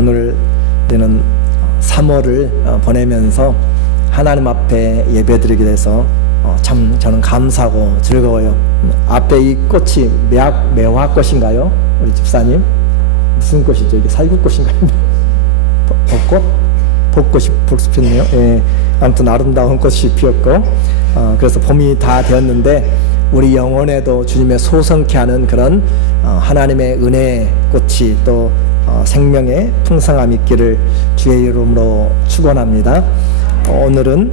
오늘 우리는 3월을 보내면서 하나님 앞에 예배드리게 돼서 참 저는 감사하고 즐거워요. 앞에 이 꽃이 매화꽃인가요? 우리 집사님 무슨 꽃이죠? 이게 살구꽃인가요? 벚꽃? 벚꽃이 벌써 피었네요. 예, 아무튼 아름다운 꽃이 피었고 그래서 봄이 다 되었는데 우리 영혼에도 주님의 소성케 하는 그런 하나님의 은혜의 꽃이 또 생명의 풍성함이 있기를 주의 이름으로 축원합니다. 오늘은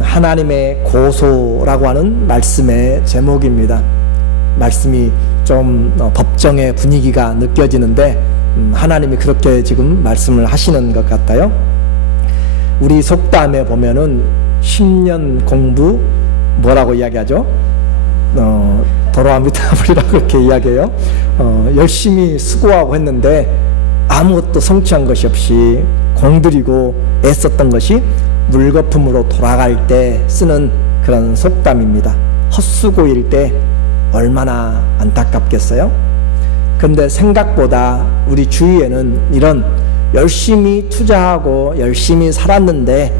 하나님의 고소라고 하는 말씀의 제목입니다. 말씀이 좀 법정의 분위기가 느껴지는데 하나님이 그렇게 지금 말씀을 하시는 것 같아요. 우리 속담에 보면은 10년 공부 뭐라고 이야기하죠? 도로아미타불이라고 그렇게 이야기해요. 열심히 수고하고 했는데 아무것도 성취한 것이 없이 공들이고 애썼던 것이 물거품으로 돌아갈 때 쓰는 그런 속담입니다. 헛수고일 때 얼마나 안타깝겠어요? 근데 생각보다 우리 주위에는 이런 열심히 투자하고 열심히 살았는데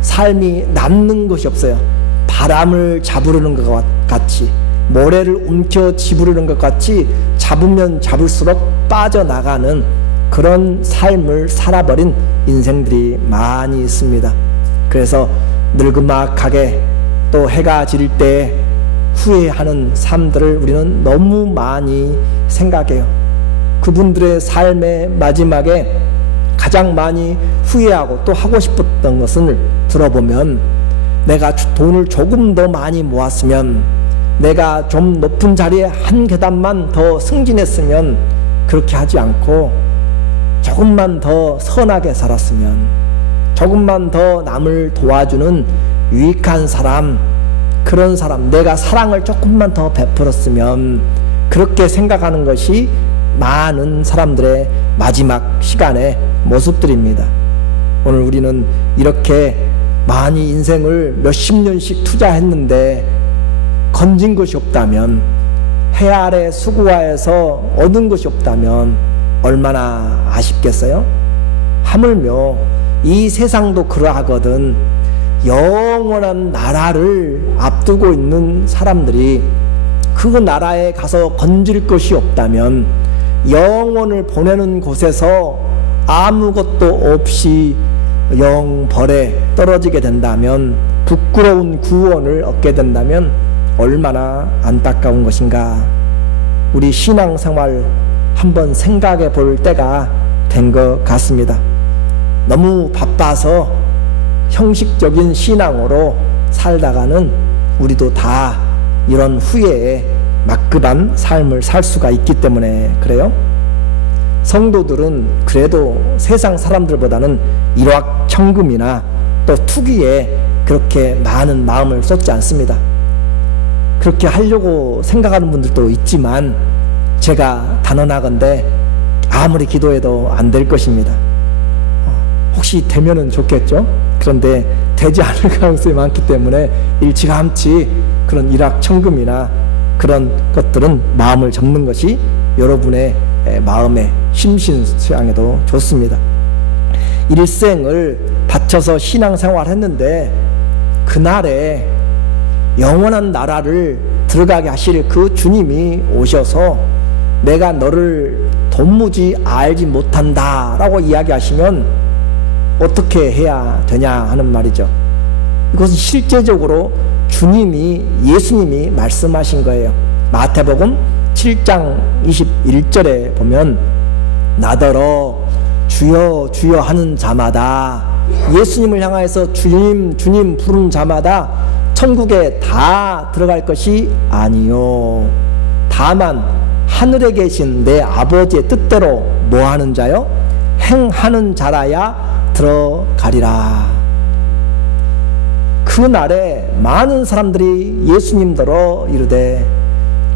삶이 남는 것이 없어요. 바람을 잡으려는 것 같이, 모래를 움켜 집으려는 것 같이 잡으면 잡을수록 빠져나가는 그런 삶을 살아버린 인생들이 많이 있습니다. 그래서 늙음막하게 또 해가 질 때 후회하는 삶들을 우리는 너무 많이 생각해요. 그분들의 삶의 마지막에 가장 많이 후회하고 또 하고 싶었던 것을 들어보면 내가 돈을 조금 더 많이 모았으면, 내가 좀 높은 자리에 한 계단만 더 승진했으면, 그렇게 하지 않고 조금만 더 선하게 살았으면, 조금만 더 남을 도와주는 유익한 사람, 그런 사람, 내가 사랑을 조금만 더 베풀었으면, 그렇게 생각하는 것이 많은 사람들의 마지막 시간의 모습들입니다. 오늘 우리는 이렇게 많이 인생을 몇십 년씩 투자했는데 건진 것이 없다면, 해 아래 수고하여서 얻은 것이 없다면 얼마나 아쉽겠어요? 하물며 이 세상도 그러하거든. 영원한 나라를 앞두고 있는 사람들이 그 나라에 가서 건질 것이 없다면, 영혼을 보내는 곳에서 아무것도 없이 영벌에 떨어지게 된다면, 부끄러운 구원을 얻게 된다면 얼마나 안타까운 것인가. 우리 신앙생활 한번 생각해 볼 때가 된 것 같습니다. 너무 바빠서 형식적인 신앙으로 살다가는 우리도 다 이런 후회에 막급한 삶을 살 수가 있기 때문에 그래요. 성도들은 그래도 세상 사람들보다는 일확천금이나 또 투기에 그렇게 많은 마음을 쏟지 않습니다. 그렇게 하려고 생각하는 분들도 있지만 제가 단언하건대 아무리 기도해도 안 될 것입니다. 혹시 되면은 좋겠죠? 그런데 되지 않을 가능성이 많기 때문에 일찌감치 그런 일확천금이나 그런 것들은 마음을 접는 것이 여러분의 마음의 심신수양에도 좋습니다. 일생을 바쳐서 신앙생활 했는데 그날에 영원한 나라를 들어가게 하실 그 주님이 오셔서 내가 너를 도무지 알지 못한다 라고 이야기하시면 어떻게 해야 되냐 하는 말이죠. 이것은 실제적으로 예수님이 말씀하신 거예요. 마태복음 7장 21절에 보면 나더러 주여 주여 하는 자마다, 예수님을 향하여서 주님 부르는 자마다 천국에 다 들어갈 것이 아니요, 다만 하늘에 계신 내 아버지의 뜻대로 뭐하는 자요? 행하는 자라야 들어가리라. 그 날에 많은 사람들이 예수님더러 이르되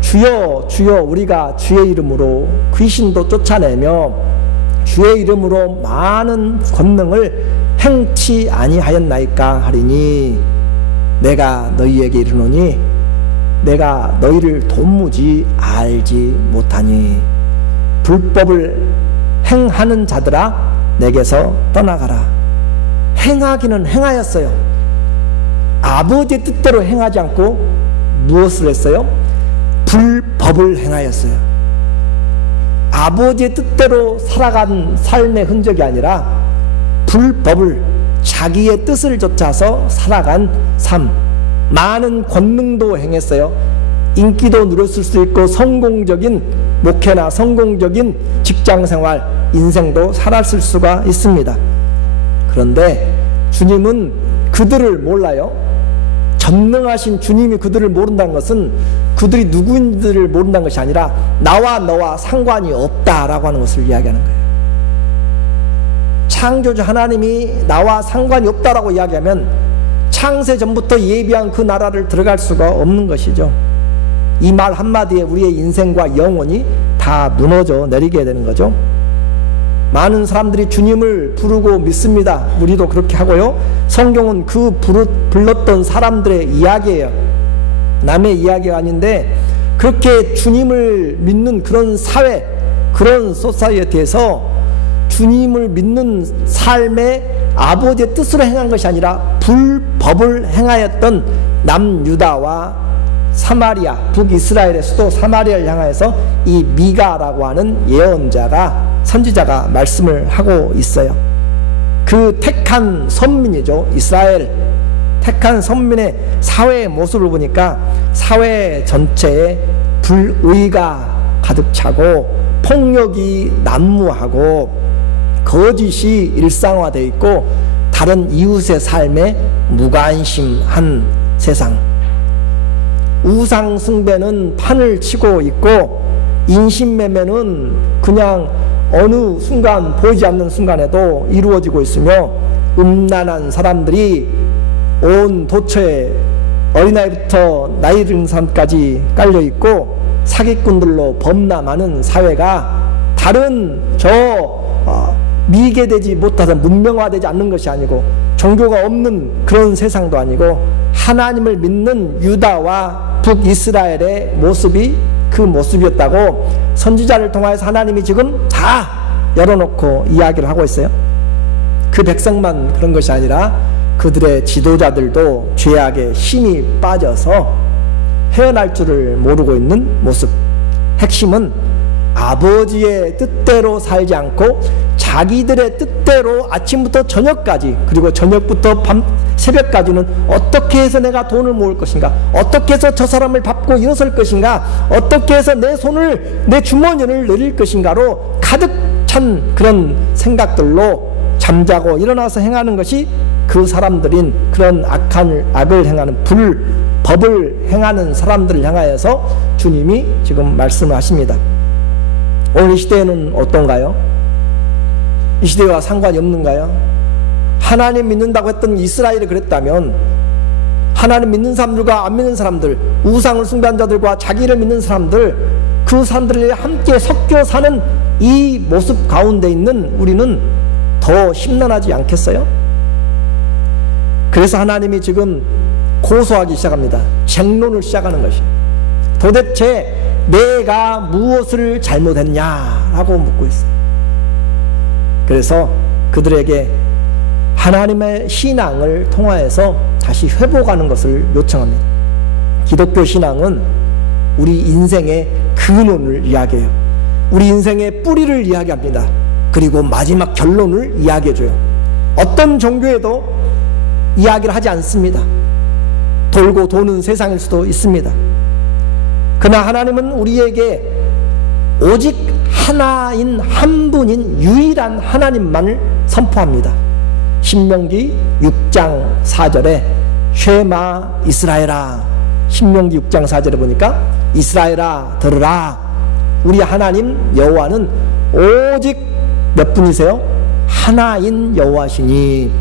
주여 주여 우리가 주의 이름으로 귀신도 쫓아내며 주의 이름으로 많은 권능을 행치 아니하였나이까 하리니 내가 너희에게 이르노니 내가 너희를 도무지 알지 못하니 불법을 행하는 자들아 내게서 떠나가라. 행하기는 행하였어요. 아버지의 뜻대로 행하지 않고 무엇을 했어요? 불법을 행하였어요. 아버지의 뜻대로 살아간 삶의 흔적이 아니라 불법을, 자기의 뜻을 쫓아서 살아간 삶. 많은 권능도 행했어요. 인기도 누렸을 수 있고 성공적인 목회나 성공적인 직장생활, 인생도 살았을 수가 있습니다. 그런데 주님은 그들을 몰라요. 전능하신 주님이 그들을 모른다는 것은 그들이 누구인지를 모른다는 것이 아니라 나와 너와 상관이 없다라고 하는 것을 이야기하는 거예요. 창조주 하나님이 나와 상관이 없다라고 이야기하면 창세 전부터 예비한 그 나라를 들어갈 수가 없는 것이죠. 이 말 한마디에 우리의 인생과 영혼이 다 무너져 내리게 되는 거죠. 많은 사람들이 주님을 부르고 믿습니다. 우리도 그렇게 하고요. 성경은 그 불렀던 사람들의 이야기예요. 남의 이야기가 아닌데 그렇게 주님을 믿는 그런 사회, 그런 소사이어티에서 주님을 믿는 삶에 아버지의 뜻으로 행한 것이 아니라 불법을 행하였던 남유다와 사마리아, 북이스라엘의 수도 사마리아를 향하여서 이 미가라고 하는 예언자가, 선지자가 말씀을 하고 있어요. 그 택한 선민이죠. 이스라엘 택한 선민의 사회의 모습을 보니까 사회 전체에 불의가 가득 차고 폭력이 난무하고 거짓이 일상화되어 있고 다른 이웃의 삶에 무관심한 세상. 우상 숭배는 판을 치고 있고 인신매매는 그냥 어느 순간, 보이지 않는 순간에도 이루어지고 있으며 음란한 사람들이 온 도처에 어린아이부터 나이 든 사람까지 깔려 있고 사기꾼들로 범람하는 사회가 다른 미개되지 못하던, 문명화되지 않는 것이 아니고 종교가 없는 그런 세상도 아니고 하나님을 믿는 유다와 북이스라엘의 모습이 그 모습이었다고 선지자를 통하여서 하나님이 지금 다 열어놓고 이야기를 하고 있어요. 그 백성만 그런 것이 아니라 그들의 지도자들도 죄악에 힘이 빠져서 헤어날 줄을 모르고 있는 모습. 핵심은 아버지의 뜻대로 살지 않고 자기들의 뜻대로 아침부터 저녁까지, 그리고 저녁부터 새벽까지는 어떻게 해서 내가 돈을 모을 것인가, 어떻게 해서 저 사람을 밟고 일어설 것인가, 어떻게 해서 내 손을, 내 주머니를 내릴 것인가로 가득 찬 그런 생각들로 잠자고 일어나서 행하는 것이 그 사람들인 그런 악을 행하는 불법을 행하는 사람들을 향하여서 주님이 지금 말씀하십니다. 오늘 이 시대에는 어떤가요? 이 시대와 상관이 없는가요? 하나님 믿는다고 했던 이스라엘이 그랬다면 하나님 믿는 사람들과 안 믿는 사람들, 우상을 숭배한 자들과 자기를 믿는 사람들, 그 사람들이 함께 섞여 사는 이 모습 가운데 있는 우리는 더 심란하지 않겠어요? 그래서 하나님이 지금 고소하기 시작합니다. 쟁론을 시작하는 것이, 도대체 내가 무엇을 잘못했냐라고 묻고 있어요. 그래서 그들에게 하나님의 신앙을 통하여서 다시 회복하는 것을 요청합니다. 기독교 신앙은 우리 인생의 근원을 이야기해요. 우리 인생의 뿌리를 이야기합니다. 그리고 마지막 결론을 이야기해줘요. 어떤 종교에도 이야기를 하지 않습니다. 돌고 도는 세상일 수도 있습니다. 그러나 하나님은 우리에게 오직 하나인, 한 분인 유일한 하나님만을 선포합니다. 신명기 6장 4절에 쉐마 이스라엘아, 신명기 6장 4절에 보니까 이스라엘아 들으라, 우리 하나님 여호와는 오직 몇 분이세요? 하나인 여호와시니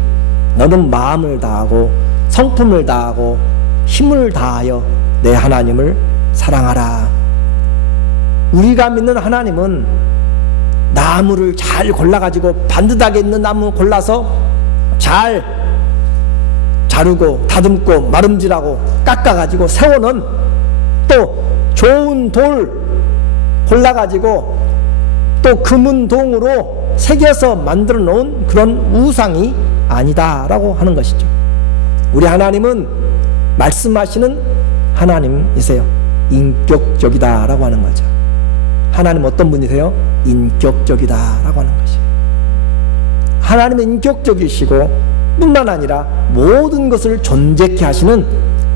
너는 마음을 다하고 성품을 다하고 힘을 다하여 내 하나님을 사랑하라. 우리가 믿는 하나님은 나무를 잘 골라가지고 반듯하게 있는 나무 골라서 잘 자르고 다듬고 마름질하고 깎아가지고 세워놓은, 또 좋은 돌 골라가지고 또 금은 동으로 새겨서 만들어 놓은 그런 우상이 아니다라고 하는 것이죠. 우리 하나님은 말씀하시는 하나님이세요. 인격적이다라고 하는 거죠. 하나님 어떤 분이세요? 인격적이다라고 하는 것이에요. 하나님은 인격적이시고 뿐만 아니라 모든 것을 존재케 하시는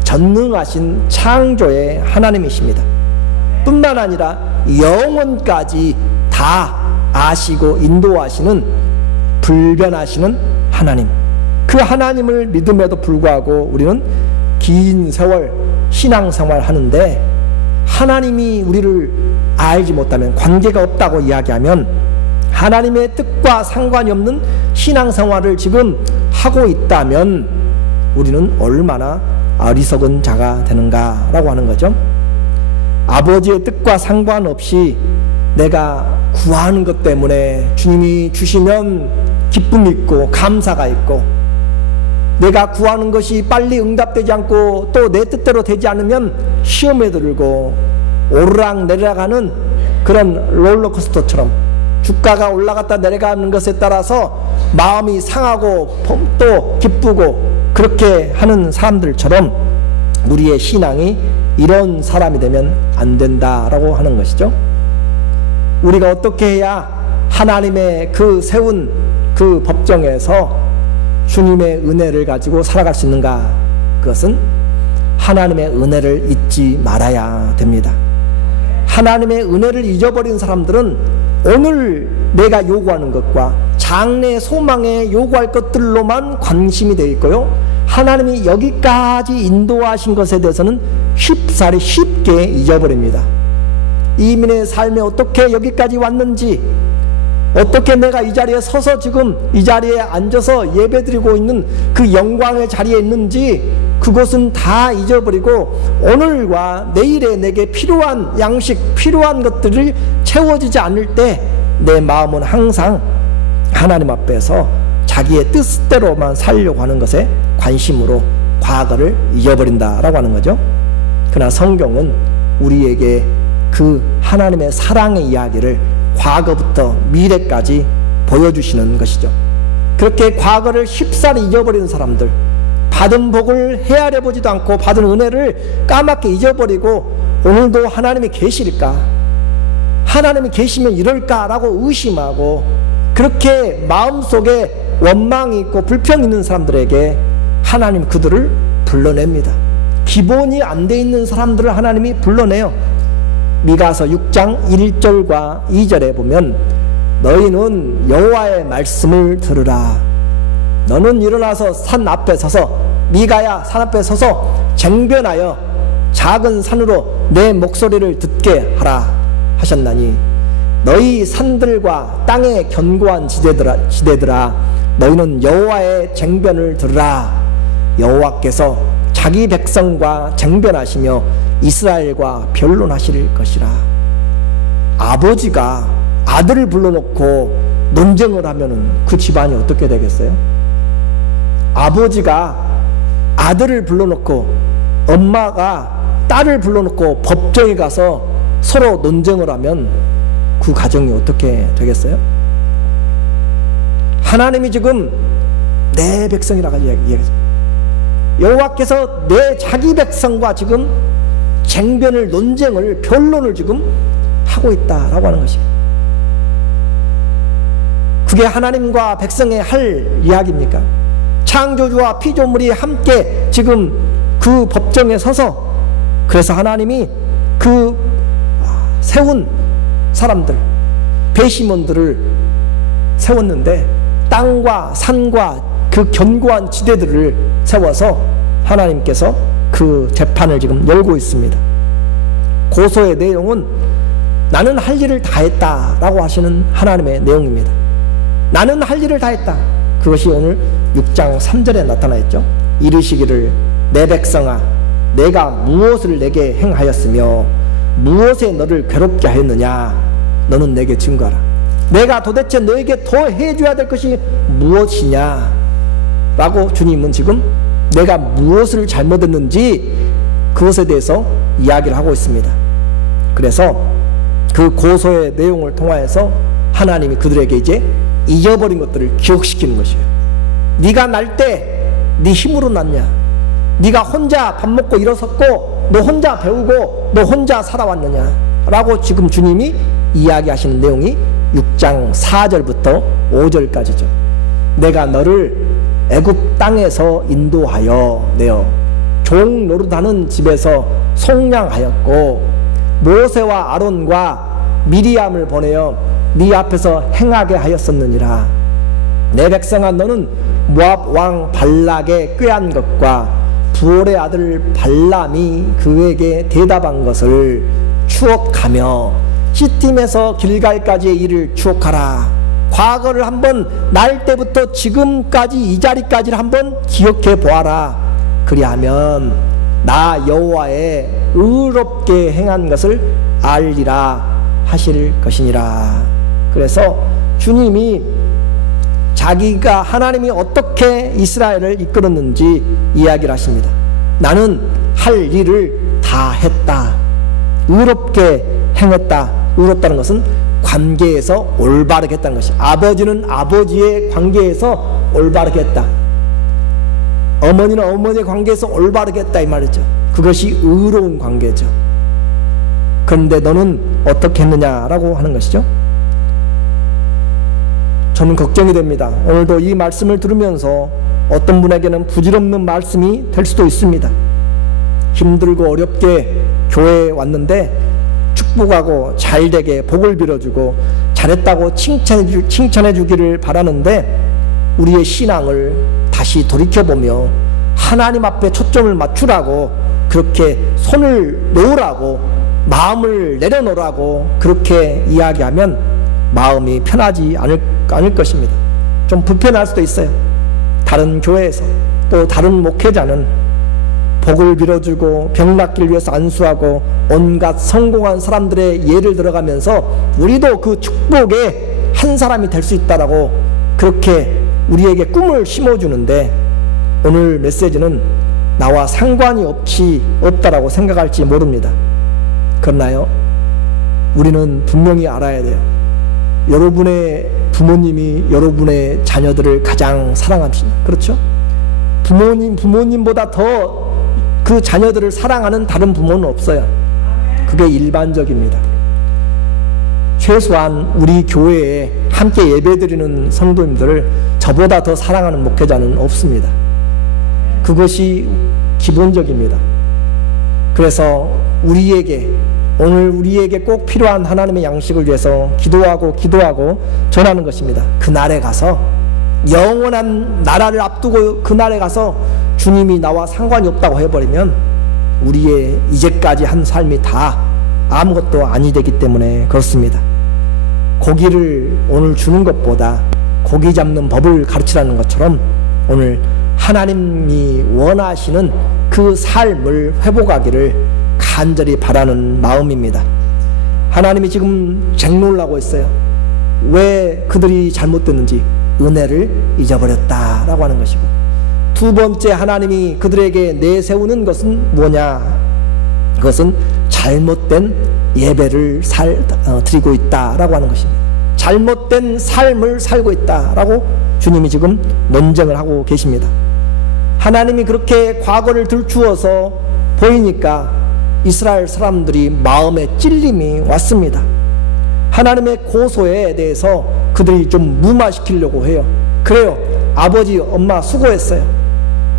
전능하신 창조의 하나님이십니다. 뿐만 아니라 영원까지 다 아시고 인도하시는 불변하시는 하나님, 그 하나님을 믿음에도 불구하고 우리는 긴 세월 신앙생활 하는데 하나님이 우리를 알지 못하면, 관계가 없다고 이야기하면 하나님의 뜻과 상관이 없는 신앙생활을 지금 하고 있다면 우리는 얼마나 어리석은 자가 되는가라고 하는 거죠. 아버지의 뜻과 상관없이 내가 구하는 것 때문에 주님이 주시면 기쁨이 있고 감사가 있고, 내가 구하는 것이 빨리 응답되지 않고 또 내 뜻대로 되지 않으면 시험에 들고 오르락 내리락하는 그런 롤러코스터처럼 주가가 올라갔다 내려가는 것에 따라서 마음이 상하고 또 기쁘고 그렇게 하는 사람들처럼 우리의 신앙이 이런 사람이 되면 안 된다라고 하는 것이죠. 우리가 어떻게 해야 하나님의 그 세운 그 법정에서 주님의 은혜를 가지고 살아갈 수 있는가? 그것은 하나님의 은혜를 잊지 말아야 됩니다. 하나님의 은혜를 잊어버린 사람들은 오늘 내가 요구하는 것과 장래 소망에 요구할 것들로만 관심이 되어 있고요, 하나님이 여기까지 인도하신 것에 대해서는 쉽게 잊어버립니다. 이민의 삶에 어떻게 여기까지 왔는지, 어떻게 내가 이 자리에 서서 지금 이 자리에 앉아서 예배드리고 있는 그 영광의 자리에 있는지, 그것은 다 잊어버리고 오늘과 내일에 내게 필요한 양식, 필요한 것들이 채워지지 않을 때 내 마음은 항상 하나님 앞에서 자기의 뜻대로만 살려고 하는 것에 관심으로 과거를 잊어버린다라고 하는 거죠. 그러나 성경은 우리에게 그 하나님의 사랑의 이야기를 과거부터 미래까지 보여주시는 것이죠. 그렇게 과거를 쉽사리 잊어버리는 사람들, 받은 복을 헤아려 보지도 않고 받은 은혜를 까맣게 잊어버리고 오늘도 하나님이 계실까? 하나님이 계시면 이럴까라고 의심하고 그렇게 마음속에 원망이 있고 불평이 있는 사람들에게 하나님 그들을 불러냅니다. 기본이 안 돼 있는 사람들을 하나님이 불러내요. 미가서 6장 1절과 2절에 보면 너희는 여호와의 말씀을 들으라. 너는 일어나서 산 앞에 서서, 미가야 산 앞에 서서 쟁변하여 작은 산으로 내 목소리를 듣게 하라 하셨나니 너희 산들과 땅의 견고한 지대들아 너희는 여호와의 쟁변을 들으라. 여호와께서 자기 백성과 쟁변하시며 이스라엘과 변론하실 것이라. 아버지가 아들을 불러놓고 논쟁을 하면은 그 집안이 어떻게 되겠어요? 아버지가 아들을 불러놓고 엄마가 딸을 불러놓고 법정에 가서 서로 논쟁을 하면 그 가정이 어떻게 되겠어요? 하나님이 지금 내 백성이라고 이야기했어요. 여호와께서 내 자기 백성과 지금 쟁변을, 논쟁을, 변론을 지금 하고 있다라고 하는 것이에요. 그게 하나님과 백성의 할 이야기입니까? 창조주와 피조물이 함께 지금 그 법정에 서서, 그래서 하나님이 그 세운 사람들, 배심원들을 세웠는데 땅과 산과 그 견고한 지대들을 세워서 하나님께서 그 재판을 지금 열고 있습니다. 고소의 내용은 나는 할 일을 다 했다라고 하시는 하나님의 내용입니다. 나는 할 일을 다 했다. 그것이 오늘 6장 3절에 나타나 있죠. 이르시기를 내 백성아 내가 무엇을 내게 행하였으며 무엇에 너를 괴롭게 하였느냐. 너는 내게 증거하라. 내가 도대체 너에게 더 해줘야 될 것이 무엇이냐 라고 주님은 지금 내가 무엇을 잘못했는지 그것에 대해서 이야기를 하고 있습니다. 그래서 그 고소의 내용을 통하여서 하나님이 그들에게 이제 잊어버린 것들을 기억시키는 것이에요. 네가 날 때 네 힘으로 났냐? 네가 혼자 밥 먹고 일어섰고 너 혼자 배우고 너 혼자 살아왔느냐? 라고 지금 주님이 이야기하시는 내용이 6장 4절부터 5절까지죠. 내가 너를 애굽 땅에서 인도하여 내어 종 노릇하는 집에서 속량하였고 모세와 아론과 미리암을 보내어 네 앞에서 행하게 하였었느니라. 내 백성아, 너는 모압 왕 발락의 꾀한 것과 부올의 아들 발람이 그에게 대답한 것을 추억하며 시팀에서 길갈까지의 일을 추억하라. 과거를 한번 날 때부터 지금까지 이 자리까지를 한번 기억해 보아라. 그리하면 나 여호와의 의롭게 행한 것을 알리라 하실 것이니라. 그래서 주님이 자기가 하나님이 어떻게 이스라엘을 이끌었는지 이야기를 하십니다. 나는 할 일을 다 했다. 의롭게 행했다. 의롭다는 것은 관계에서 올바르게 했다는 것이, 아버지는 아버지의 관계에서 올바르게 했다. 어머니는 어머니의 관계에서 올바르게 했다 이 말이죠. 그것이 의로운 관계죠. 그런데 너는 어떻게 했느냐라고 하는 것이죠. 저는 걱정이 됩니다. 오늘도 이 말씀을 들으면서 어떤 분에게는 부질없는 말씀이 될 수도 있습니다. 힘들고 어렵게 교회에 왔는데 축복하고 잘되게 복을 빌어주고 잘했다고 칭찬해 주기를 바라는데, 우리의 신앙을 다시 돌이켜보며 하나님 앞에 초점을 맞추라고, 그렇게 손을 놓으라고, 마음을 내려놓으라고 그렇게 이야기하면 마음이 편하지 않을 것입니다. 좀 불편할 수도 있어요. 다른 교회에서 또 다른 목회자는 복을 빌어주고 병 낫기를 위해서 안수하고 온갖 성공한 사람들의 예를 들어가면서 우리도 그 축복의 한 사람이 될 수 있다라고 그렇게 우리에게 꿈을 심어주는데, 오늘 메시지는 나와 상관이 없다라고 생각할지 모릅니다. 그러나요, 우리는 분명히 알아야 돼요. 여러분의 부모님이 여러분의 자녀들을 가장 사랑합니다. 그렇죠? 부모님보다 더 그 자녀들을 사랑하는 다른 부모는 없어요. 그게 일반적입니다. 최소한 우리 교회에 함께 예배드리는 성도님들을 저보다 더 사랑하는 목회자는 없습니다. 그것이 기본적입니다. 그래서 오늘 우리에게 꼭 필요한 하나님의 양식을 위해서 기도하고 전하는 것입니다. 그날에 가서, 영원한 나라를 앞두고 그날에 가서 주님이 나와 상관이 없다고 해버리면 우리의 이제까지 한 삶이 다 아무것도 아니 되기 때문에 그렇습니다. 고기를 오늘 주는 것보다 고기 잡는 법을 가르치라는 것처럼 오늘 하나님이 원하시는 그 삶을 회복하기를 간절히 바라는 마음입니다. 하나님이 지금 쟁론하고 있어요. 왜 그들이 잘못됐는지, 은혜를 잊어버렸다라고 하는 것이고, 두 번째 하나님이 그들에게 내세우는 것은 뭐냐? 그것은 잘못된 예배를 드리고 있다라고 하는 것입니다. 잘못된 삶을 살고 있다라고 주님이 지금 논쟁을 하고 계십니다. 하나님이 그렇게 과거를 들추어서 보이니까 이스라엘 사람들이 마음에 찔림이 왔습니다. 하나님의 고소에 대해서 그들이 좀 무마시키려고 해요. 그래요, 아버지 엄마 수고했어요.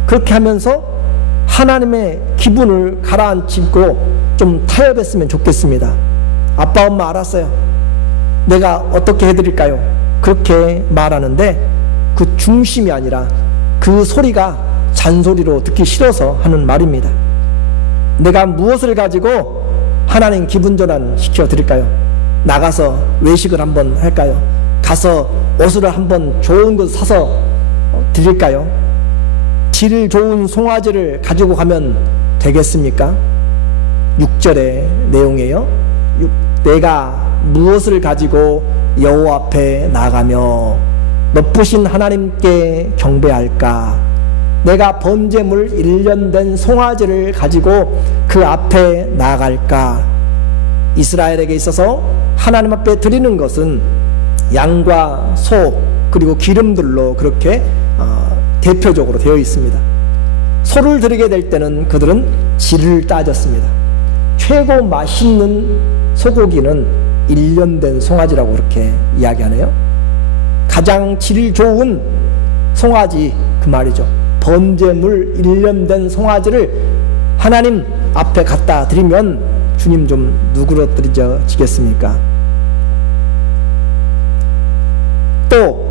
그렇게 하면서 하나님의 기분을 가라앉히고 좀 타협했으면 좋겠습니다. 아빠 엄마 알았어요. 내가 어떻게 해드릴까요? 그렇게 말하는데 그 중심이 아니라 그 소리가 잔소리로 듣기 싫어서 하는 말입니다. 내가 무엇을 가지고 하나님 기분 전환 시켜드릴까요? 나가서 외식을 한번 할까요? 가서 옷을 한번 좋은 것 사서 드릴까요? 질 좋은 송아지를 가지고 가면 되겠습니까? 6절의 내용이에요. 내가 무엇을 가지고 여호와 앞에 나가며 높으신 하나님께 경배할까? 내가 번제물 1년 된 송아지를 가지고 그 앞에 나갈까? 이스라엘에게 있어서 하나님 앞에 드리는 것은 양과 소, 그리고 기름들로 그렇게 대표적으로 되어 있습니다. 소를 드리게 될 때는 그들은 질을 따졌습니다. 최고 맛있는 소고기는 1년 된 송아지라고 그렇게 이야기하네요. 가장 질 좋은 송아지, 그 말이죠. 번제물 1년 된 송아지를 하나님 앞에 갖다 드리면 주님 좀 누그러뜨려지겠습니까? 또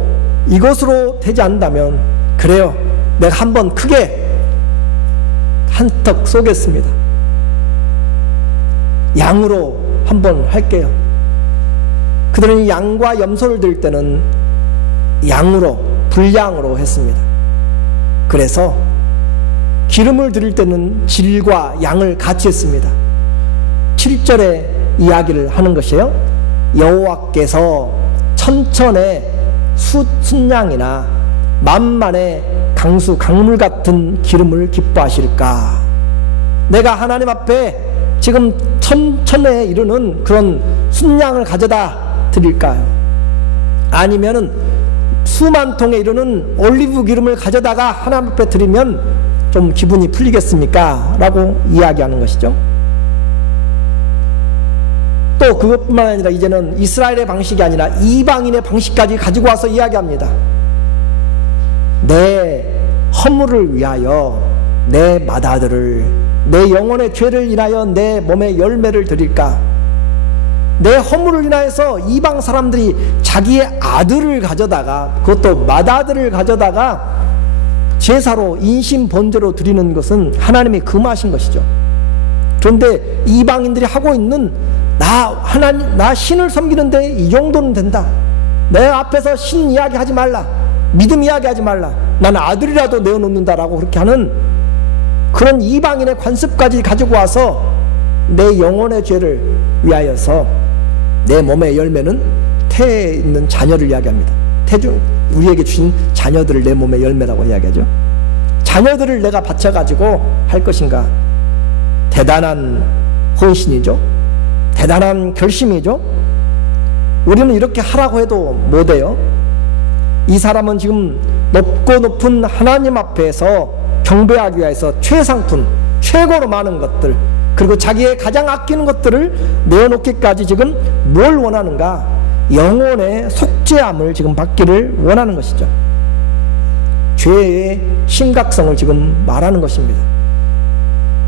이것으로 되지 않는다면 그래요, 내가 한번 크게 한턱 쏘겠습니다. 양으로 한번 할게요. 그들은 양과 염소를 드릴 때는 양으로, 불량으로 했습니다. 그래서 기름을 드릴 때는 질과 양을 같이 했습니다. 7절에 이야기를 하는 것이에요. 여호와께서 천천의 순양이나 만만의 강수 강물 같은 기름을 기뻐하실까? 내가 하나님 앞에 지금 천천에 이르는 그런 순양을 가져다 드릴까요? 아니면은 수만 통에 이르는 올리브 기름을 가져다가 하나님 앞에 드리면 좀 기분이 풀리겠습니까? 라고 이야기하는 것이죠. 또 그것뿐만 아니라 이제는 이스라엘의 방식이 아니라 이방인의 방식까지 가지고 와서 이야기합니다. 내 허물을 위하여 내 맏아들을, 내 영혼의 죄를 인하여 내 몸의 열매를 드릴까? 내 허물을 인하여서 이방 사람들이 자기의 아들을 가져다가, 그것도 맏아들을 가져다가 제사로 인신 번제로 드리는 것은 하나님이 금하신 것이죠. 그런데 이방인들이 하고 있는 나 신을 섬기는데 이 정도는 된다, 내 앞에서 신 이야기 하지 말라, 믿음 이야기 하지 말라, 나는 아들이라도 내어놓는다라고 그렇게 하는 그런 이방인의 관습까지 가지고 와서 내 영혼의 죄를 위하여서 내 몸의 열매는 태에 있는 자녀를 이야기합니다. 태중 우리에게 주신 자녀들을 내 몸의 열매라고 이야기하죠. 자녀들을 내가 바쳐가지고 할 것인가? 대단한 헌신이죠. 대단한 결심이죠. 우리는 이렇게 하라고 해도 못해요. 이 사람은 지금 높고 높은 하나님 앞에서 경배하기 위해서 최상품, 최고로 많은 것들, 그리고 자기의 가장 아끼는 것들을 내어놓기까지 지금 뭘 원하는가? 영혼의 속죄함을 지금 받기를 원하는 것이죠. 죄의 심각성을 지금 말하는 것입니다.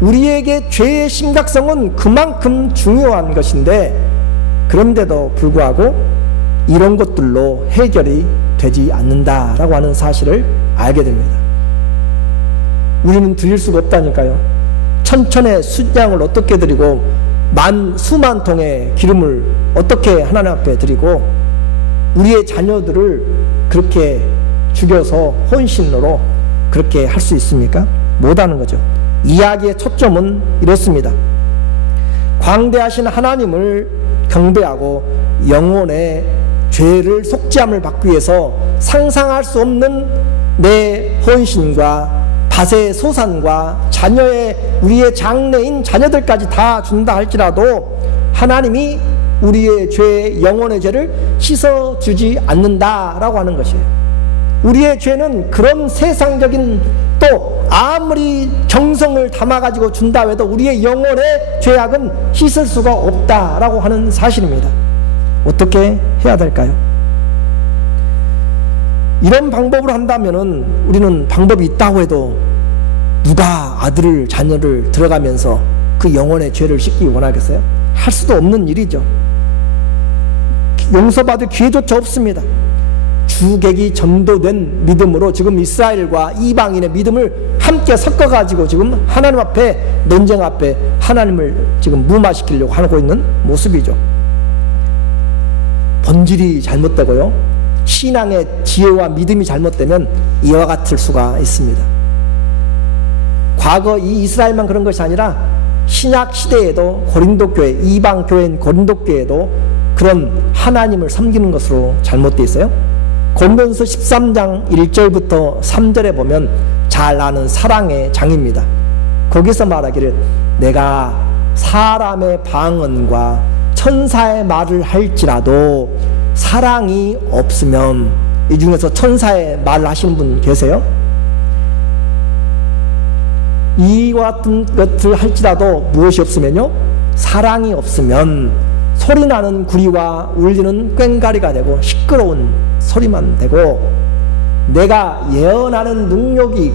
우리에게 죄의 심각성은 그만큼 중요한 것인데, 그런데도 불구하고 이런 것들로 해결이 되지 않는다라고 하는 사실을 알게 됩니다. 우리는 드릴 수가 없다니까요. 천천의 순양을 어떻게 드리고 수만 통의 기름을 어떻게 하나님 앞에 드리고 우리의 자녀들을 그렇게 죽여서 헌신으로 그렇게 할 수 있습니까? 못하는 거죠. 이야기의 초점은 이렇습니다. 광대하신 하나님을 경배하고 영혼의 죄를 속죄함을 받기 위해서 상상할 수 없는 내 헌신과 밭의 소산과 자녀의, 우리의 장래인 자녀들까지 다 준다 할지라도 하나님이 우리의 죄, 영혼의 죄를 씻어주지 않는다라고 하는 것이에요. 우리의 죄는 그런 세상적인, 또 아무리 정성을 담아가지고 준다 해도 우리의 영혼의 죄악은 씻을 수가 없다라고 하는 사실입니다. 어떻게 해야 될까요? 이런 방법으로 한다면은 우리는 방법이 있다고 해도 누가 아들을, 자녀를 들어가면서 그 영혼의 죄를 씻기 원하겠어요? 할 수도 없는 일이죠. 용서받을 기회조차 없습니다. 주객이 전도된 믿음으로 지금 이스라엘과 이방인의 믿음을 함께 섞어가지고 지금 하나님 앞에, 논쟁 앞에 하나님을 지금 무마시키려고 하고 있는 모습이죠. 본질이 잘못되고요, 신앙의 지혜와 믿음이 잘못되면 이와 같을 수가 있습니다. 과거 이 이스라엘만 그런 것이 아니라 신약 시대에도 고린도 교회, 이방 교회인 고린도 교회도 그런 하나님을 섬기는 것으로 잘못되어 있어요. 고린도전서 13장 1절부터 3절에 보면 잘 아는 사랑의 장입니다. 거기서 말하기를 내가 사람의 방언과 천사의 말을 할지라도 사랑이 없으면 이 중에서 천사의 말을 하시는 분 계세요? 이와 같은 것을 할지라도 무엇이 없으면요, 사랑이 없으면 소리나는 구리와 울리는 꽹과리가 되고 시끄러운 소리만 되고, 내가 예언하는 능력이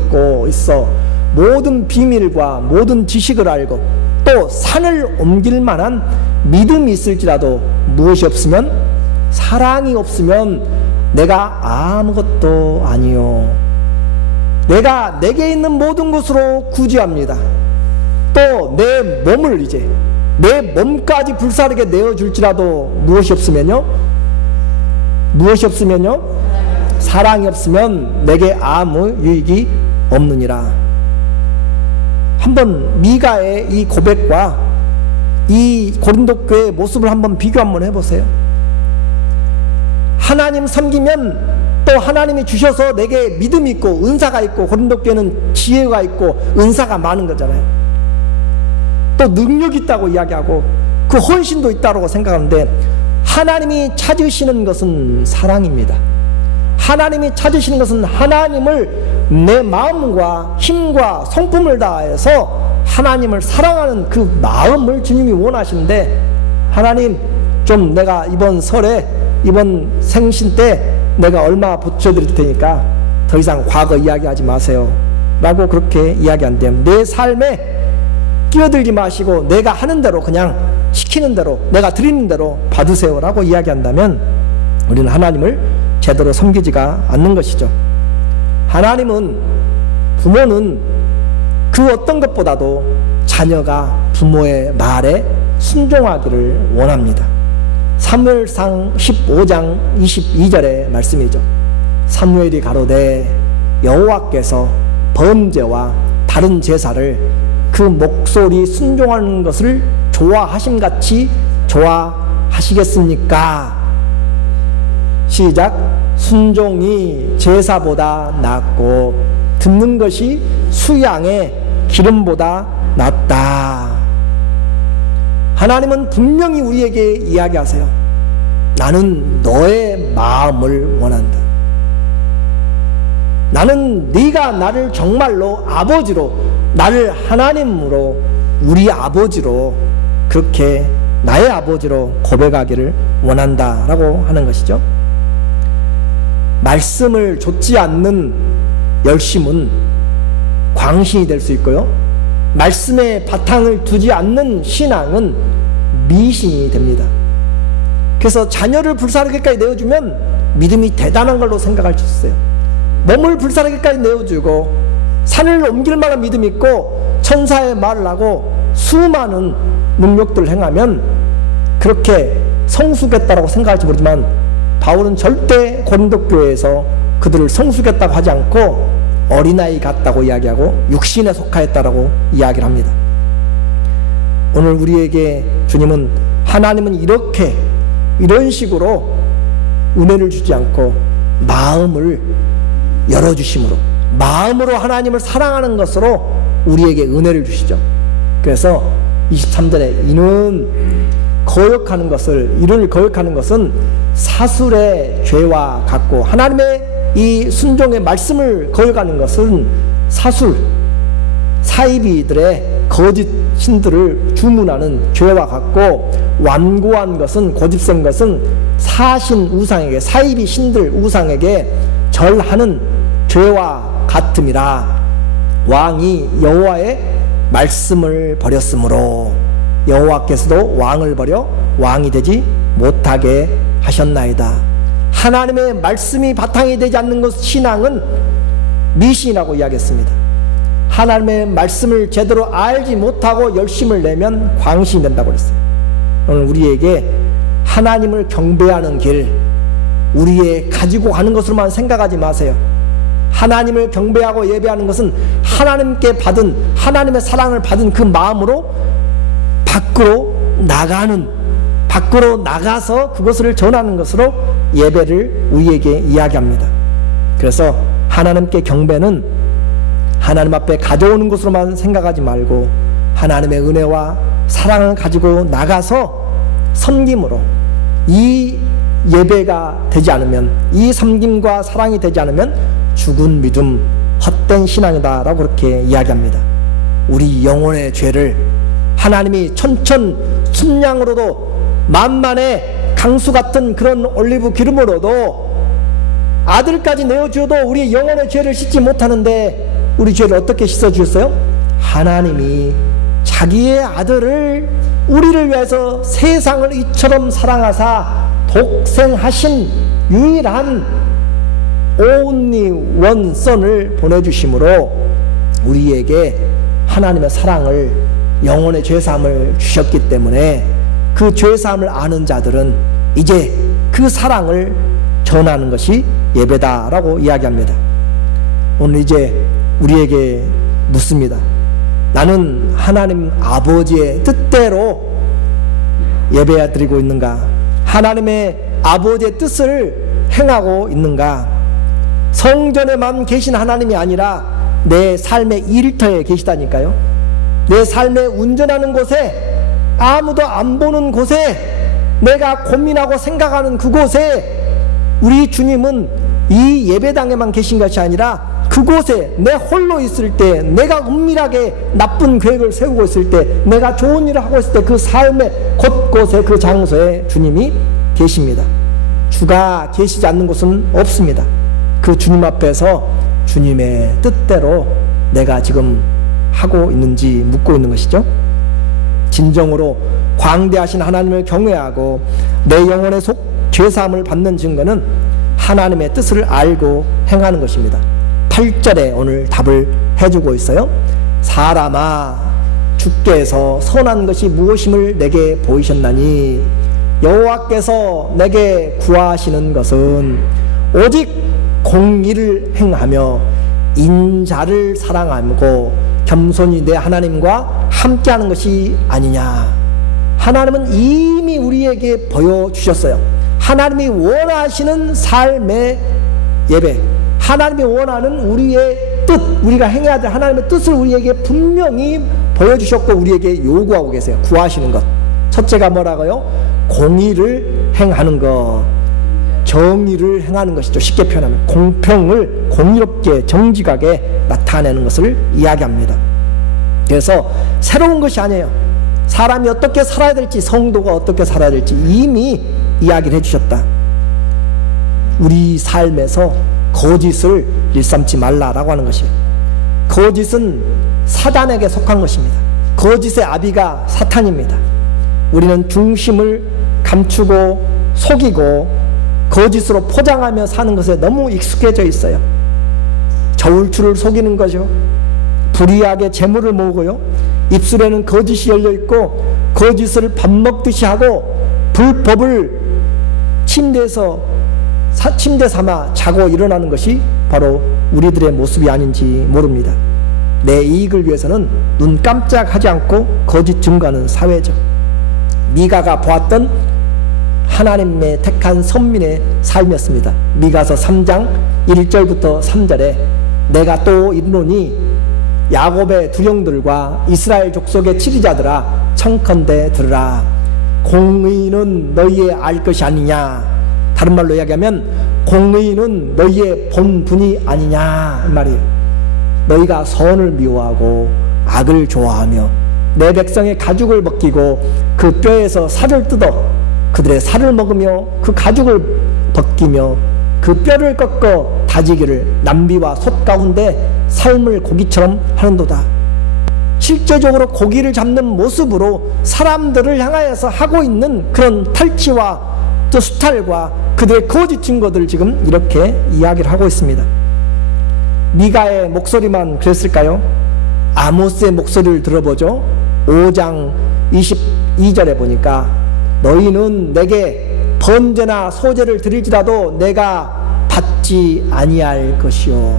있어 모든 비밀과 모든 지식을 알고 또 산을 옮길 만한 믿음이 있을지라도 무엇이 없으면, 사랑이 없으면 내가 아무것도 아니요, 내가 내게 있는 모든 것으로 구제합니다. 또 내 몸을 이제 내 몸까지 불사르게 내어줄지라도 무엇이 없으면요, 사랑이 없으면 내게 아무 유익이 없느니라. 한번 미가의 이 고백과 이 고린도 교회의 모습을 한번 비교 한번 해보세요. 하나님 섬기면 또 하나님이 주셔서 내게 믿음이 있고 은사가 있고, 고린도 교회는 지혜가 있고 은사가 많은 거잖아요. 또 능력이 있다고 이야기하고 그 헌신도 있다고 생각하는데, 하나님이 찾으시는 것은 사랑입니다. 하나님이 찾으시는 것은 하나님을 내 마음과 힘과 성품을 다해서 하나님을 사랑하는 그 마음을 주님이 원하시는데, 하나님 좀 내가 이번 설에 이번 생신 때 내가 얼마 붙여드릴 테니까 더 이상 과거 이야기하지 마세요 라고 그렇게 이야기한대요. 내 삶에 끼어들지 마시고 내가 하는 대로, 그냥 시키는 대로, 내가 드리는 대로 받으세요 라고 이야기한다면 우리는 하나님을 제대로 섬기지가 않는 것이죠. 하나님은, 부모는 그 어떤 것보다도 자녀가 부모의 말에 순종하기를 원합니다. 사무엘상 15장 22절의 말씀이죠. 사무엘이 가로되 여호와께서 번제와 다른 제사를 그 목소리 순종하는 것을 좋아하심같이 좋아하시겠습니까? 시작. 순종이 제사보다 낫고 듣는 것이 수양의 기름보다 낫다. 하나님은 분명히 우리에게 이야기하세요. 나는 너의 마음을 원한다. 나는 네가 나를 정말로 아버지로, 나를 하나님으로, 우리 아버지로, 그렇게 나의 아버지로 고백하기를 원한다 라고 하는 것이죠. 말씀을 좇지 않는 열심은 광신이 될 수 있고요, 말씀에 바탕을 두지 않는 신앙은 미신이 됩니다. 그래서 자녀를 불사르게까지 내어주면 믿음이 대단한 걸로 생각할 수 있어요. 몸을 불사르게까지 내어주고 산을 옮길 만한 믿음이 있고 천사의 말을 하고 수많은 능력들을 행하면 그렇게 성숙했다고 생각할지 모르지만, 바울은 절대 고린도 교회에서 그들을 성숙했다고 하지 않고 어린아이 같다고 이야기하고 육신에 속하였다라고 이야기를 합니다. 오늘 우리에게 주님은, 하나님은 이런 식으로 은혜를 주지 않고 마음을 열어주심으로, 마음으로 하나님을 사랑하는 것으로 우리에게 은혜를 주시죠. 그래서 23절에 이를 거역하는 것은 사술의 죄와 같고, 하나님의 이 순종의 말씀을 거역하는 것은 사이비들의 거짓 신들을 주문하는 죄와 같고, 완고한 것은, 고집센 것은 사신 우상에게, 사이비 신들 우상에게 절하는 죄와 같음이라. 왕이 여호와의 말씀을 버렸으므로 여호와께서도 왕을 버려 왕이 되지 못하게 하셨나이다. 하나님의 말씀이 바탕이 되지 않는 것, 신앙은 미신이라고 이야기했습니다. 하나님의 말씀을 제대로 알지 못하고 열심을 내면 광신이 된다고 그랬어요. 오늘 우리에게 하나님을 경배하는 길, 우리의 가지고 가는 것으로만 생각하지 마세요. 하나님을 경배하고 예배하는 것은 하나님께 받은, 하나님의 사랑을 받은 그 마음으로 밖으로 나가서 그것을 전하는 것으로 예배를 우리에게 이야기합니다. 그래서 하나님께 경배는 하나님 앞에 가져오는 것으로만 생각하지 말고 하나님의 은혜와 사랑을 가지고 나가서 섬김으로, 이 예배가 되지 않으면, 이 섬김과 사랑이 되지 않으면 죽은 믿음, 헛된 신앙이다 라고 그렇게 이야기합니다. 우리 영혼의 죄를 하나님이 천천순양으로도 만만의 강수 같은 그런 올리브 기름으로도 아들까지 내어주어도 우리 영혼의 죄를 씻지 못하는데 우리 죄를 어떻게 씻어주셨어요? 하나님이 자기의 아들을 우리를 위해서 세상을 이처럼 사랑하사 독생하신 유일한 only one son을 보내주심으로 우리에게 하나님의 사랑을, 영혼의 죄사함을 주셨기 때문에 그 죄사함을 아는 자들은 이제 그 사랑을 전하는 것이 예배다라고 이야기합니다. 오늘 이제 우리에게 묻습니다. 나는 하나님 아버지의 뜻대로 예배 드리고 있는가? 하나님의 아버지의 뜻을 행하고 있는가? 성전에만 계신 하나님이 아니라 내 삶의 일터에 계시다니까요. 내 삶에 운전하는 곳에, 아무도 안 보는 곳에, 내가 고민하고 생각하는 그곳에 우리 주님은 이 예배당에만 계신 것이 아니라 그곳에 내 홀로 있을 때, 내가 은밀하게 나쁜 계획을 세우고 있을 때, 내가 좋은 일을 하고 있을 때 그 삶의 곳곳에, 그 장소에 주님이 계십니다. 주가 계시지 않는 곳은 없습니다. 그 주님 앞에서 주님의 뜻대로 내가 지금 하고 있는지 묻고 있는 것이죠. 진정으로 광대하신 하나님을 경외하고 내 영혼의 죄사함을 받는 증거는 하나님의 뜻을 알고 행하는 것입니다. 8절에 오늘 답을 해주고 있어요. 사람아, 주께서 선한 것이 무엇임을 내게 보이셨나니 여호와께서 내게 구하시는 것은 오직 공의를 행하며 인자를 사랑하고 겸손히 내 하나님과 함께하는 것이 아니냐. 하나님은 이미 우리에게 보여주셨어요. 하나님이 원하시는 삶의 예배, 하나님이 원하는 우리의 뜻, 우리가 행해야 될 하나님의 뜻을 우리에게 분명히 보여주셨고 우리에게 요구하고 계세요. 구하시는 것. 첫째가 뭐라고요? 공의를 행하는 것, 정의를 행하는 것이죠. 쉽게 표현하면 공평을 공의롭게 정직하게 나타내는 것을 이야기합니다. 그래서 새로운 것이 아니에요. 사람이 어떻게 살아야 될지, 성도가 어떻게 살아야 될지 이미 이야기를 해주셨다. 우리 삶에서 거짓을 일삼지 말라라고 하는 것이에요. 거짓은 사단에게 속한 것입니다. 거짓의 아비가 사탄입니다. 우리는 중심을 감추고 속이고 거짓으로 포장하며 사는 것에 너무 익숙해져 있어요. 저울추를 속이는 거죠. 불의하게 재물을 모으고요, 입술에는 거짓이 열려있고 거짓을 밥 먹듯이 하고 불법을 침대 삼아 자고 일어나는 것이 바로 우리들의 모습이 아닌지 모릅니다. 내 이익을 위해서는 눈 깜짝하지 않고 거짓 증거하는 사회죠. 미가가 보았던 하나님의 택한 선민의 삶이었습니다. 미가서 3장 1절부터 3절에 내가 또 이르노니 야곱의 두 형들과 이스라엘 족속의 치리자들아, 청컨대 들으라. 공의는 너희의 알 것이 아니냐. 다른 말로 이야기하면 공의는 너희의 본분이 아니냐 이 말이에요. 너희가 선을 미워하고 악을 좋아하며 내 백성의 가죽을 벗기고 그 뼈에서 살을 뜯어 그들의 살을 먹으며 그 가죽을 벗기며 그 뼈를 꺾어 다지기를 남비와 솥 가운데 삶을 고기처럼 하는도다. 실제적으로 고기를 잡는 모습으로 사람들을 향하여서 하고 있는 그런 탈취와 또 수탈과 그들의 거짓 증거들을 지금 이렇게 이야기를 하고 있습니다. 미가의 목소리만 그랬을까요? 아모스의 목소리를 들어보죠. 5장 22절에 보니까 너희는 내게 번제나 소제를 드릴지라도 내가 받지 아니할 것이요,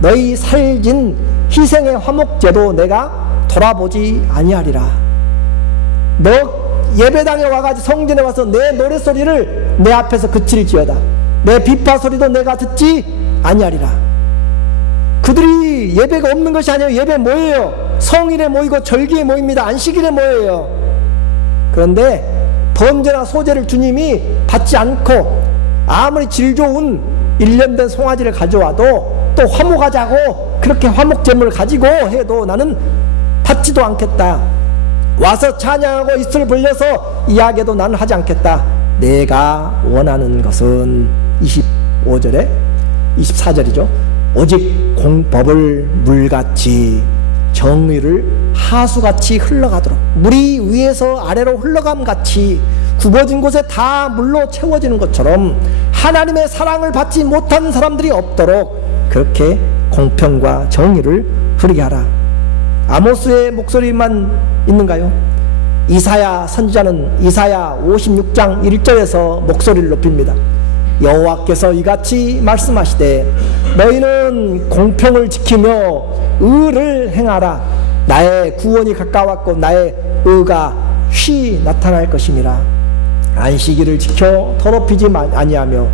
너희 살진 희생의 화목제도 내가 돌아보지 아니하리라. 너 예배당에 와가지고 성전에 와서 내 노랫소리를 내 앞에서 그칠지어다. 내 비파 소리도 내가 듣지 아니하리라. 그들이 예배가 없는 것이 아니에요. 예배 뭐예요? 성일에 모이고 절기에 모입니다. 안식일에 모여요. 그런데 번제나 소제를 주님이 받지 않고 아무리 질 좋은 1년 된 송아지를 가져와도 또 화목하자고 그렇게 화목제물을 가지고 해도 나는 받지도 않겠다. 와서 찬양하고 입술을 벌려서 이야기해도 나는 하지 않겠다. 내가 원하는 것은 25절에 24절이죠. 오직 공법을 물같이 정의를 하수같이 흘러가도록, 물이 위에서 아래로 흘러감같이 굽어진 곳에 다 물로 채워지는 것처럼 하나님의 사랑을 받지 못한 사람들이 없도록 그렇게 공평과 정의를 흐르게 하라. 아모스의 목소리만 있는가요? 이사야 선지자는 이사야 56장 1절에서 목소리를 높입니다. 여호와께서 이같이 말씀하시되 너희는 공평을 지키며 의를 행하라. 나의 구원이 가까웠고 나의 의가 쉬 나타날 것임이라. 안식일을 지켜 더럽히지 아니하며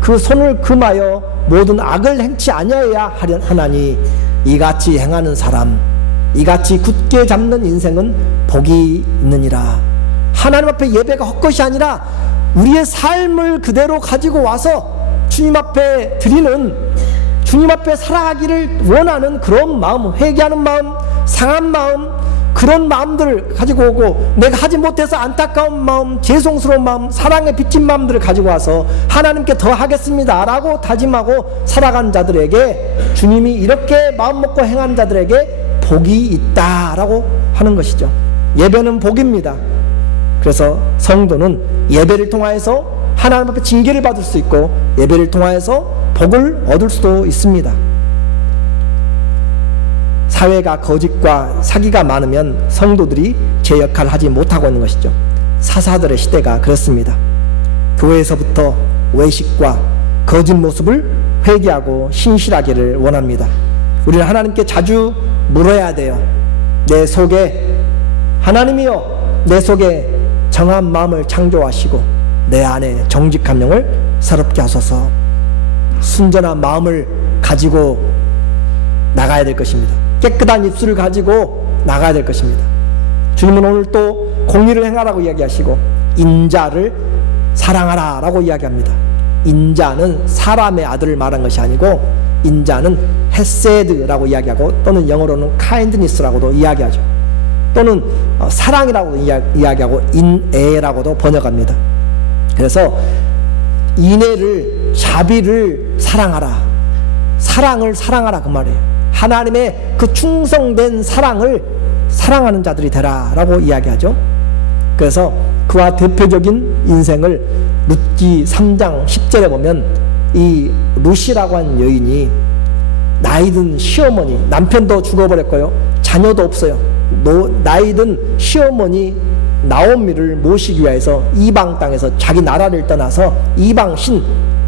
그 손을 금하여 모든 악을 행치 아니하여야 하나니 이같이 행하는 사람, 이같이 굳게 잡는 인생은 복이 있느니라. 하나님 앞에 예배가 헛것이 아니라 우리의 삶을 그대로 가지고 와서 주님 앞에 드리는, 주님 앞에 살아가기를 원하는 그런 마음, 회개하는 마음, 상한 마음, 그런 마음들을 가지고 오고 내가 하지 못해서 안타까운 마음, 죄송스러운 마음, 사랑에 빚진 마음들을 가지고 와서 하나님께 더 하겠습니다 라고 다짐하고 살아가는 자들에게 주님이 이렇게 마음 먹고 행하는 자들에게 복이 있다라고 하는 것이죠. 예배는 복입니다. 그래서 성도는 예배를 통하여서 하나님 앞에 징계를 받을 수 있고 예배를 통하여서 복을 얻을 수도 있습니다. 사회가 거짓과 사기가 많으면 성도들이 제 역할을 하지 못하고 있는 것이죠. 사사들의 시대가 그렇습니다. 교회에서부터 외식과 거짓 모습을 회개하고 신실하기를 원합니다. 우리는 하나님께 자주 물어야 돼요. 내 속에, 하나님이여 내 속에 정한 마음을 창조하시고 내 안에 정직한 영을 새롭게 하소서. 순전한 마음을 가지고 나가야 될 것입니다. 깨끗한 입술을 가지고 나가야 될 것입니다. 주님은 오늘 또 공의를 행하라고 이야기하시고 인자를 사랑하라 라고 이야기합니다. 인자는 사람의 아들을 말한 것이 아니고 인자는 헤세드라고 이야기하고 또는 영어로는 카인드니스라고도 이야기하죠. 또는 사랑이라고 이야기하고 인애라고도 번역합니다. 그래서 인애를, 자비를 사랑하라, 사랑을 사랑하라 그 말이에요. 하나님의 그 충성된 사랑을 사랑하는 자들이 되라 라고 이야기하죠. 그래서 그와 대표적인 인생을 룻기 3장 10절에 보면 이 룻이라고 한 여인이 나이든 시어머니, 남편도 죽어버렸고요, 자녀도 없어요. 나이든 시어머니 나오미를 모시기 위해서 이방 땅에서 자기 나라를 떠나서 이방 신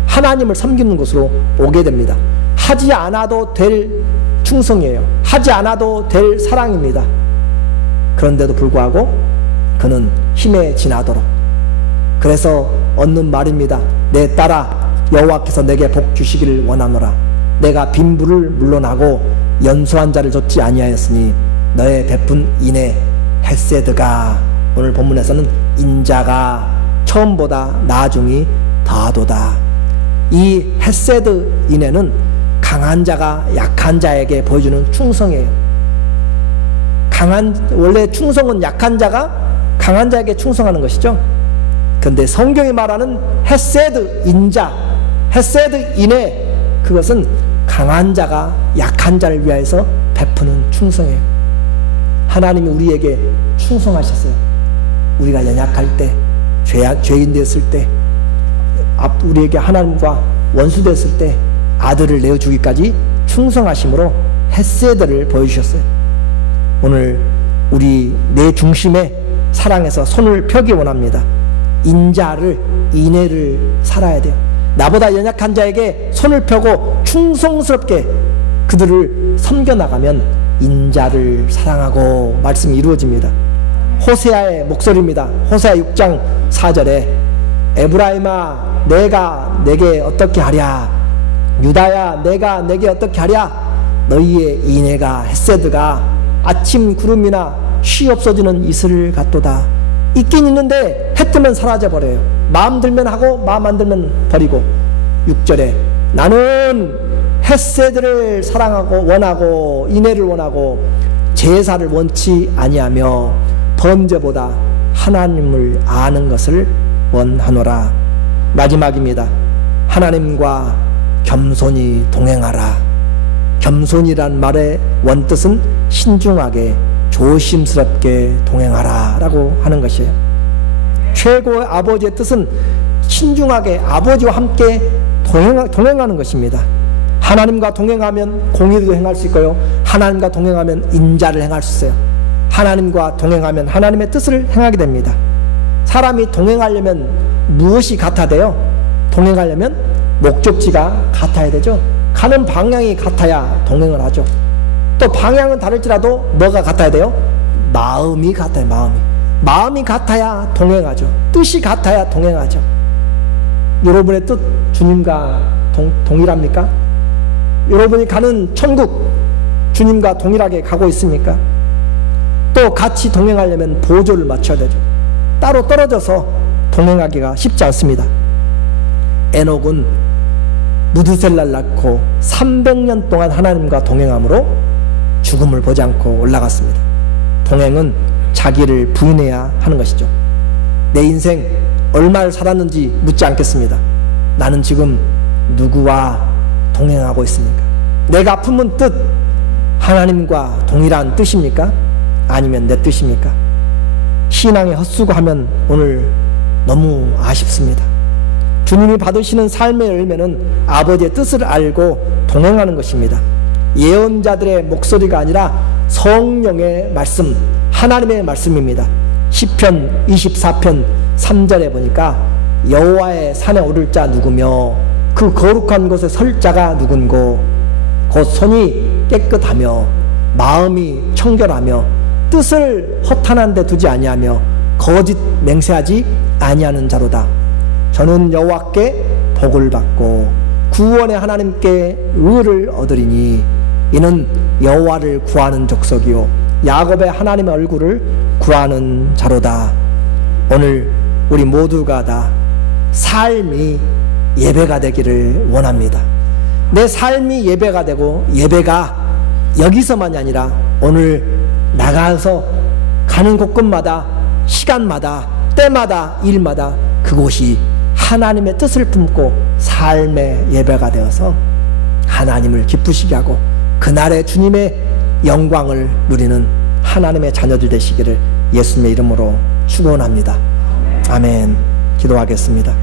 하나님을 섬기는 곳으로 오게 됩니다. 하지 않아도 될 충성이에요. 하지 않아도 될 사랑입니다. 그런데도 불구하고 그는 힘에 지나도록, 그래서 얻는 말입니다. 내 딸아, 여호와께서 내게 복 주시기를 원하노라. 내가 빈부를 물러나고 연소한 자를 줬지 아니하였으니 너의 베푼 인애 헤세드가, 오늘 본문에서는 인자가 처음보다 나중이 더하도다. 이 헤세드 인애는 강한 자가 약한 자에게 보여주는 충성이에요. 원래 충성은 약한 자가 강한 자에게 충성하는 것이죠. 그런데 성경이 말하는 헤세드 인자, 헤세드 인애, 그것은 강한 자가 약한 자를 위하여서 베푸는 충성이에요. 하나님이 우리에게 충성하셨어요. 우리가 연약할 때, 죄인 되었을 때, 우리에게 하나님과 원수 되었을 때 아들을 내어주기까지 충성하심으로 헤세드를 보여주셨어요. 오늘 우리 내 중심에 사랑해서 손을 펴기 원합니다. 인자를, 인애를 살아야 돼요. 나보다 연약한 자에게 손을 펴고 충성스럽게 그들을 섬겨나가면 인자를 사랑하고 말씀이 이루어집니다. 호세아의 목소리입니다. 호세아 6장 4절에 에브라임아 내가 내게 어떻게 하랴, 유다야 내가 내게 어떻게 하랴, 너희의 인애가 헤세드가 아침 구름이나 쉬 없어지는 이슬 같도다. 있긴 있는데 해 뜨면 사라져 버려요. 마음 들면 하고 마음 안 들면 버리고. 6절에 나는 헷세들을 사랑하고 원하고 인애를 원하고 제사를 원치 아니하며 번제보다 하나님을 아는 것을 원하노라. 마지막입니다. 하나님과 겸손히 동행하라. 겸손이란 말의 원뜻은 신중하게 조심스럽게 동행하라 라고 하는 것이에요. 최고의 아버지의 뜻은 신중하게 아버지와 함께 동행하는 것입니다. 하나님과 동행하면 공의도 행할 수 있고요, 하나님과 동행하면 인자를 행할 수 있어요. 하나님과 동행하면 하나님의 뜻을 행하게 됩니다. 사람이 동행하려면 무엇이 같아야 돼요? 동행하려면 목적지가 같아야 되죠. 가는 방향이 같아야 동행을 하죠. 또 방향은 다를지라도 뭐가 같아야 돼요? 마음이 같아요. 마음이 같아야 동행하죠. 뜻이 같아야 동행하죠. 여러분의 뜻 주님과 동일합니까? 여러분이 가는 천국 주님과 동일하게 가고 있습니까? 또 같이 동행하려면 보조를 맞춰야 되죠. 따로 떨어져서 동행하기가 쉽지 않습니다. 에녹은 무드셀라를 낳고 300년 동안 하나님과 동행함으로 죽음을 보지 않고 올라갔습니다. 동행은 자기를 부인해야 하는 것이죠. 내 인생 얼마를 살았는지 묻지 않겠습니다. 나는 지금 누구와 동행하고 있습니까? 내가 품은 뜻 하나님과 동일한 뜻입니까? 아니면 내 뜻입니까? 신앙에 헛수고하면 오늘 너무 아쉽습니다. 주님이 받으시는 삶의 열매는 아버지의 뜻을 알고 동행하는 것입니다. 예언자들의 목소리가 아니라 성령의 말씀, 하나님의 말씀입니다. 시편 24편 3절에 보니까 여호와의 산에 오를 자 누구며 그 거룩한 곳에 설 자가 누군고 곧 손이 깨끗하며 마음이 청결하며 뜻을 허탄한 데 두지 아니하며 거짓 맹세하지 아니하는 자로다. 저는 여호와께 복을 받고 구원의 하나님께 의를 얻으리니 이는 여호와를 구하는 족속이요 야곱의 하나님의 얼굴을 구하는 자로다. 오늘 우리 모두가 다 삶이 예배가 되기를 원합니다. 내 삶이 예배가 되고 예배가 여기서만이 아니라 오늘 나가서 가는 곳곳마다 시간마다 때마다 일마다 그곳이 하나님의 뜻을 품고 삶의 예배가 되어서 하나님을 기쁘시게 하고 그날의 주님의 영광을 누리는 하나님의 자녀들 되시기를 예수님의 이름으로 축원합니다. 아멘. 기도하겠습니다.